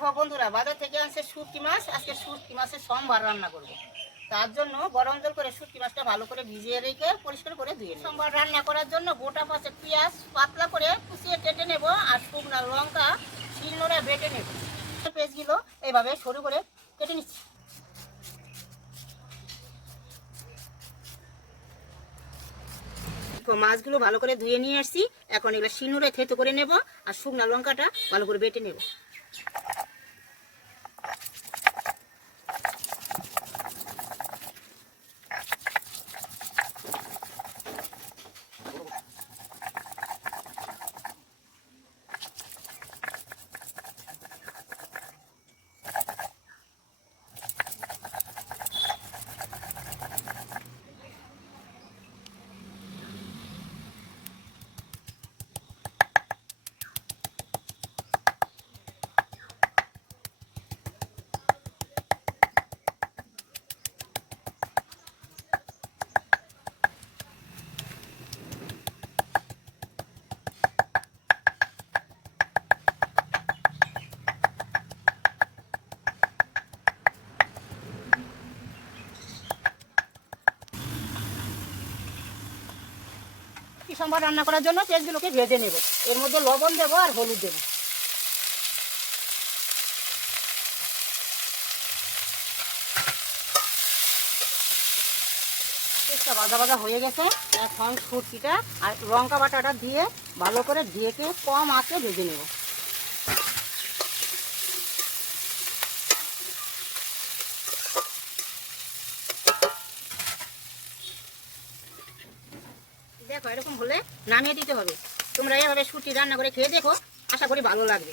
দেখো বন্ধুরা, বাজার থেকে আনছে শুটকি মাছ। আজকে শুটকি মাছের সম্বার রান্না করব। তার জন্য গরম জল করে শুটকি মাছটা ভালো করে ভিজিয়ে রেখে পরিষ্কার করে ধুয়ে নেব। সম্বার রান্না করার জন্য গোটা পাশে পেঁয়াজ পাতলা করে কুচিয়ে কেটে নেব আর শুকনো লঙ্কা শিলনোড়া বেটে নেব। পেঁয়াজগুলো এইভাবে সরু করে কেটে নিচ্ছি। মাছগুলো ভালো করে ধুয়ে নিয়ে আসছি। এখন এগুলো শিলনোড়ায় থেতো করে নেব আর শুকনো লঙ্কাটা ভালো করে বেটে নেব। সম্বার রান্না করার জন্য পেঁয়াজগুলোকে ভেজে নেব। এর মধ্যে লবণ দেবো আর হলুদ দেবো। পেঁয়াজটা ভাজা ভাজা হয়ে গেছে। এখন শুটকিটা আর লঙ্কা বাটাটা দিয়ে ভালো করে ঢেকে কম আঁচে ভেজে নেব। দেখো এরকম হলে নামিয়ে দিতে হবে। তোমরা এভাবে শুটকি রান্না করে খেয়ে দেখো, আশা করি ভালো লাগবে।